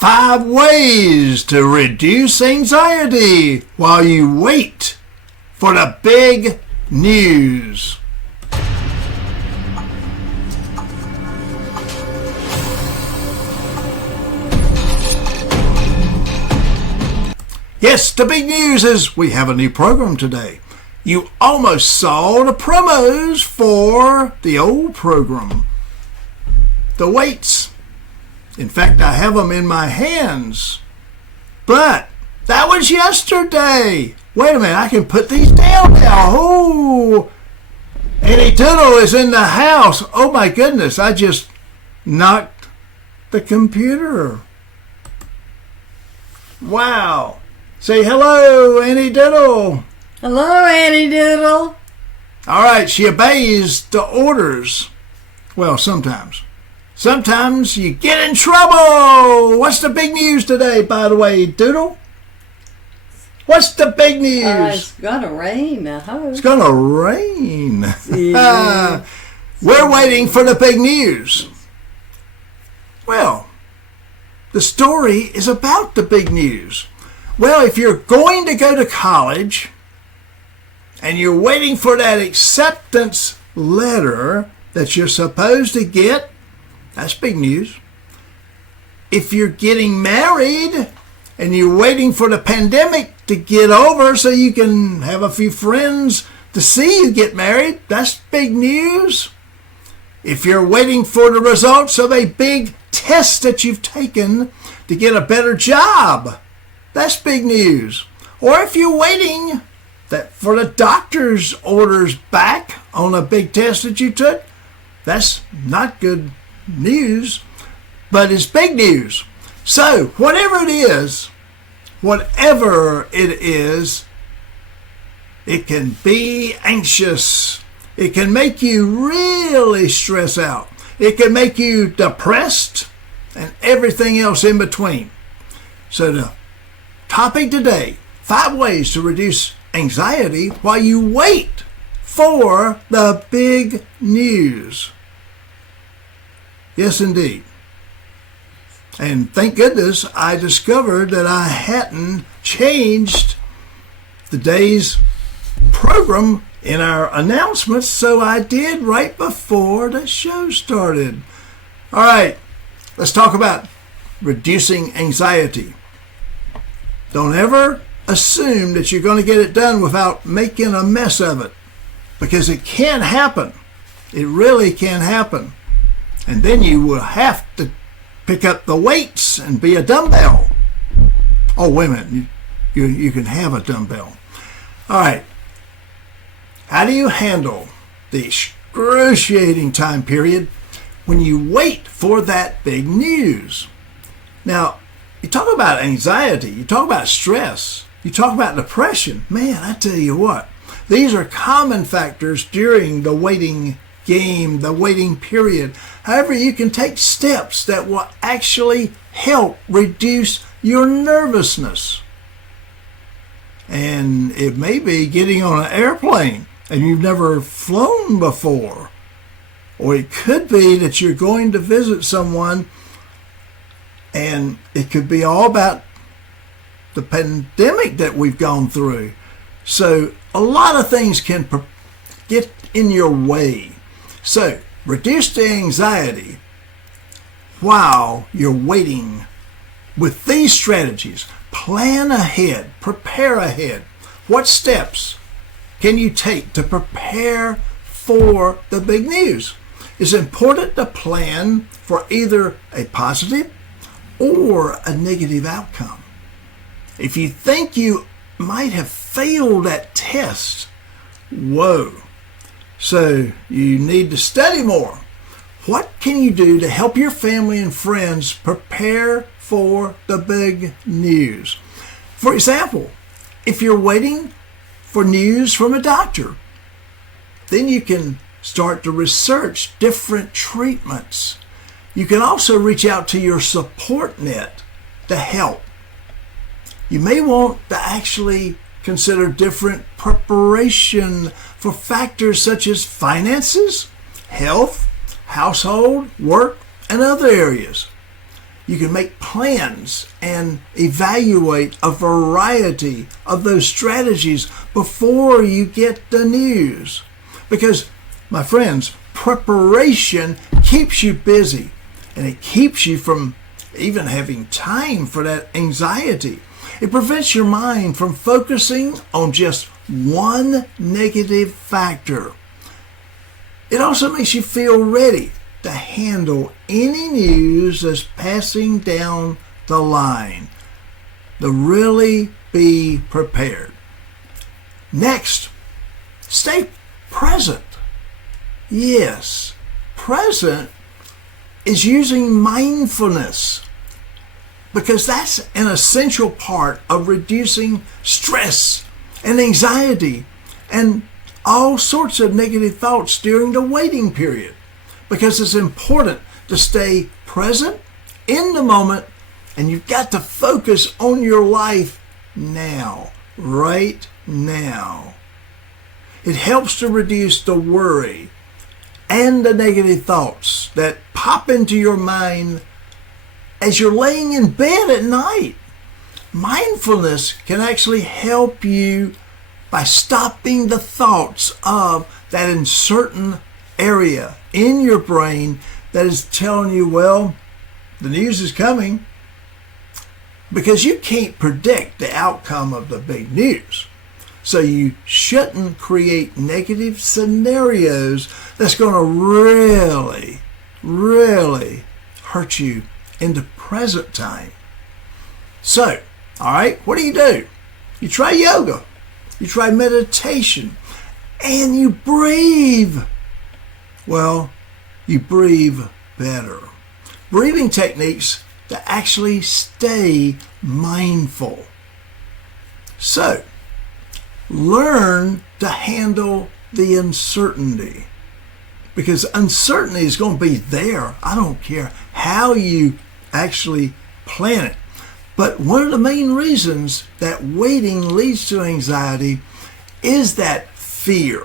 5 ways to reduce anxiety while you wait for the big news. Yes, the big news is we have a new program today. You almost saw the promos for the old program. The weights. In fact, I have them in my hands. But that was yesterday. Wait a minute, I can put these down now. Oh, Annie Doodle is in the house. Oh my goodness, I just knocked the computer. Wow. Say hello, Annie Doodle. Hello, Annie Doodle. All right, she obeys the orders. Well, sometimes. Sometimes you get in trouble. What's the big news today, by the way, Doodle? What's the big news? It's going to rain, I hope. It's going to rain. Yeah. We're waiting for the big news. Well, the story is about the big news. Well, if you're going to go to college and you're waiting for that acceptance letter that you're supposed to get, that's big news. If you're getting married and you're waiting for the pandemic to get over so you can have a few friends to see you get married, that's big news. If you're waiting for the results of a big test that you've taken to get a better job, that's big news. Or if you're waiting for the doctor's orders back on a big test that you took, that's not good news, but it's big news. So whatever it is, it can be anxious. It can make you really stress out. It can make you depressed and everything else in between. So the topic today, 5 ways to reduce anxiety while you wait for the big news. Yes, indeed. And thank goodness I discovered that I hadn't changed the day's program in our announcements, so I did right before the show started. All right, let's talk about reducing anxiety. Don't ever assume that you're going to get it done without making a mess of it, because it can happen. It really can happen. And then you will have to pick up the weights and be a dumbbell. Oh, wait a minute. You can have a dumbbell. All right. How do you handle the excruciating time period when you wait for that big news? Now, you talk about anxiety. You talk about stress. You talk about depression. Man, I tell you what. These are common factors during the waiting game, the waiting period. However, you can take steps that will actually help reduce your nervousness. And it may be getting on an airplane and you've never flown before. Or it could be that you're going to visit someone and it could be all about the pandemic that we've gone through. So a lot of things can get in your way. So reduce the anxiety while you're waiting with these strategies. Plan ahead, prepare ahead. What steps can you take to prepare for the big news? It's important to plan for either a positive or a negative outcome. If you think you might have failed that test, whoa. So you need to study more. What can you do to help your family and friends prepare for the big news? For example, if you're waiting for news from a doctor, then you can start to research different treatments. You can also reach out to your support net to help. You may want to actually consider different preparation for factors such as finances, health, household, work, and other areas. You can make plans and evaluate a variety of those strategies before you get the news. Because, my friends, preparation keeps you busy, and it keeps you from even having time for that anxiety. It prevents your mind from focusing on just one negative factor. It also makes you feel ready to handle any news that's passing down the line. To really be prepared. Next, stay present. Yes, present is using mindfulness, because that's an essential part of reducing stress and anxiety and all sorts of negative thoughts during the waiting period. Because it's important to stay present in the moment, and you've got to focus on your life now, right now. It helps to reduce the worry and the negative thoughts that pop into your mind as you're laying in bed at night. Mindfulness can actually help you by stopping the thoughts of that uncertain area in your brain that is telling you, well, the news is coming, because you can't predict the outcome of the big news. So you shouldn't create negative scenarios that's going to really hurt you in the present time. So, all right, what do? You try yoga, you try meditation, and you breathe. Well, you breathe better. Breathing techniques to actually stay mindful. So, learn to handle the uncertainty, because uncertainty is going to be there. I don't care how you actually plan it. But one of the main reasons that waiting leads to anxiety is that fear.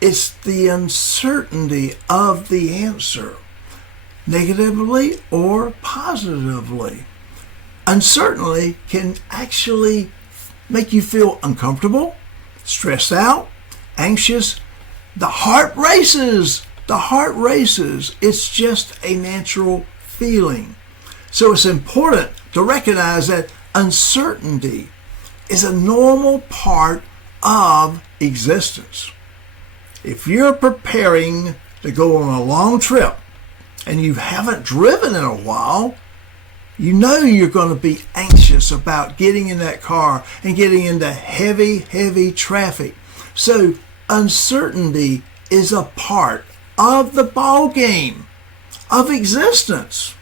It's the uncertainty of the answer, negatively or positively. Uncertainty can actually make you feel uncomfortable, stressed out, anxious. The heart races. It's just a natural feeling. So it's important to recognize that uncertainty is a normal part of existence. If you're preparing to go on a long trip and you haven't driven in a while, you know you're going to be anxious about getting in that car and getting into heavy traffic. So uncertainty is a part of the ball game of existence.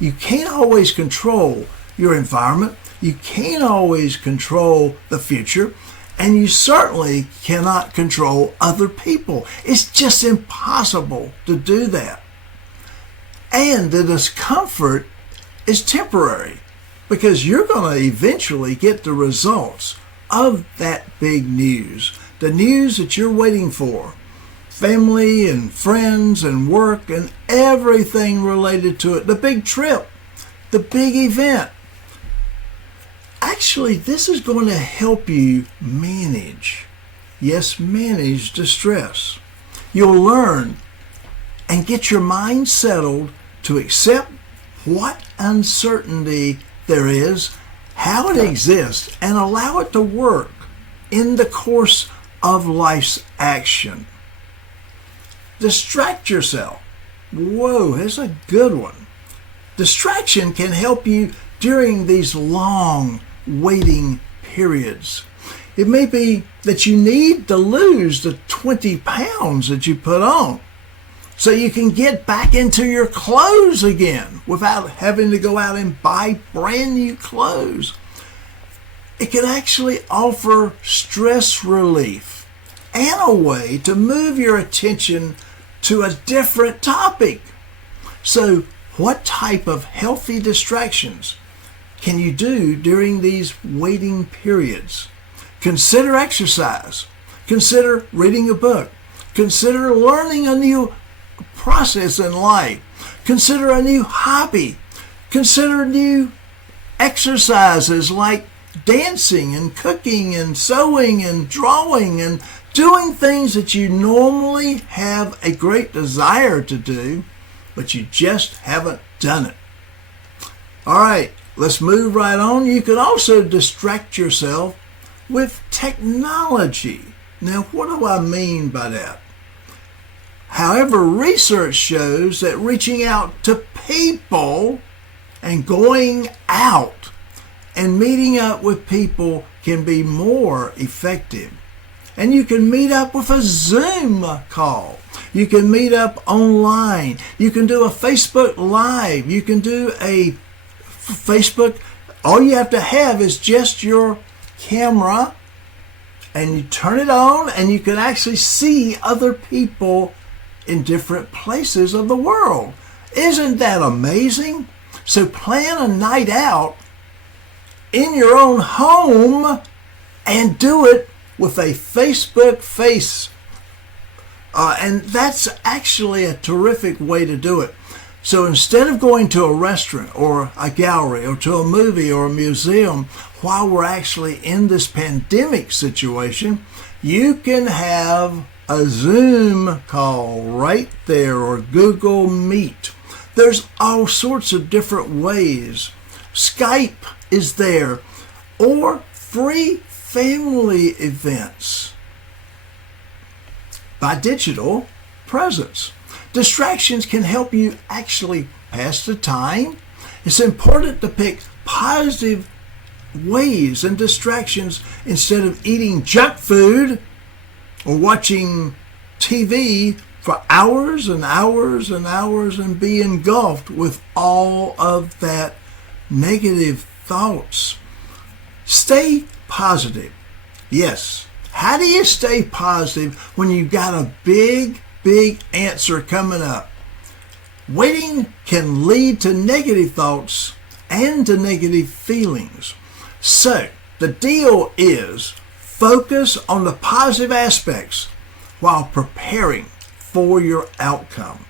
You can't always control your environment. You can't always control the future. And you certainly cannot control other people. It's just impossible to do that. And the discomfort is temporary, because you're going to eventually get the results of that big news, the news that you're waiting for. Family and friends and work and everything related to it. The big trip, the big event. Actually, this is going to help you manage the stress. You'll learn and get your mind settled to accept what uncertainty there is, how it exists, and allow it to work in the course of life's action. Distract yourself. Whoa, that's a good one. Distraction can help you during these long waiting periods. It may be that you need to lose the 20 pounds that you put on so you can get back into your clothes again without having to go out and buy brand new clothes. It can actually offer stress relief and a way to move your attention to a different topic. So, what type of healthy distractions can you do during these waiting periods? Consider exercise. Consider reading a book. Consider learning a new process in life. Consider a new hobby. Consider new exercises like dancing and cooking and sewing and drawing and doing things that you normally have a great desire to do, but you just haven't done it. All right, let's move right on. You can also distract yourself with technology. Now, what do I mean by that? However, research shows that reaching out to people and going out and meeting up with people can be more effective. And you can meet up with a Zoom call. You can meet up online. You can do a Facebook Live. You can do a Facebook. All you have to have is just your camera, and you turn it on, and you can actually see other people in different places of the world. Isn't that amazing? So plan a night out in your own home and do it with a Facebook face. And that's actually a terrific way to do it. So instead of going to a restaurant or a gallery or to a movie or a museum while we're actually in this pandemic situation, you can have a Zoom call right there or Google Meet. There's all sorts of different ways. Skype is there, or free family events by digital presence. Distractions can help you actually pass the time. It's important to pick positive ways and distractions instead of eating junk food or watching TV for hours and hours and hours and be engulfed with all of that negative thoughts. Stay positive. Yes. How do you stay positive when you've got a big answer coming up? Waiting can lead to negative thoughts and to negative feelings. So, the deal is focus on the positive aspects while preparing for your outcome.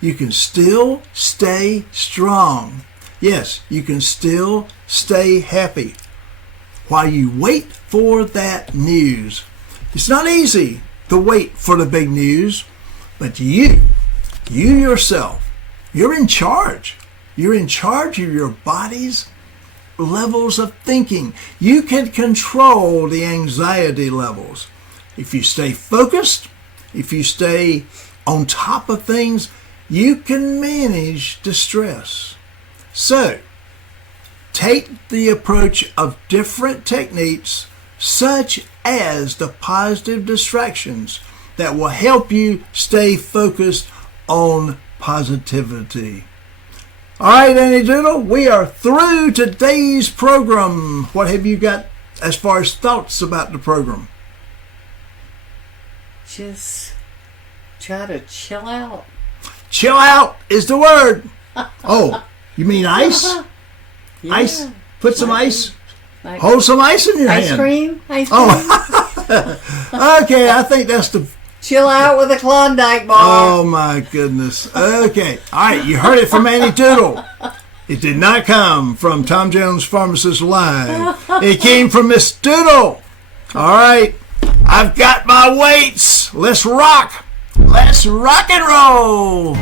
You can still stay strong. Yes, you can still stay happy while you wait for that news. It's not easy to wait for the big news, but you yourself, you're in charge. You're in charge of your body's levels of thinking. You can control the anxiety levels. If you stay focused, if you stay on top of things, you can manage distress. So, take the approach of different techniques such as the positive distractions that will help you stay focused on positivity. All right, Annie Doodle, we are through today's program. What have you got as far as thoughts about the program? Just try to chill out. Chill out is the word. Oh, you mean ice? Yeah. Ice? Put some ice. Like Hold some ice in your ice hand. cream? Ice cream? Oh, okay. I think that's the. Chill out with a Klondike bar. Oh my goodness. Okay. All right. You heard it from Annie Doodle. It did not come from Tom Jones Pharmacist Live. It came from Miss Doodle. All right. I've got my weights. Let's rock. Let's rock and roll.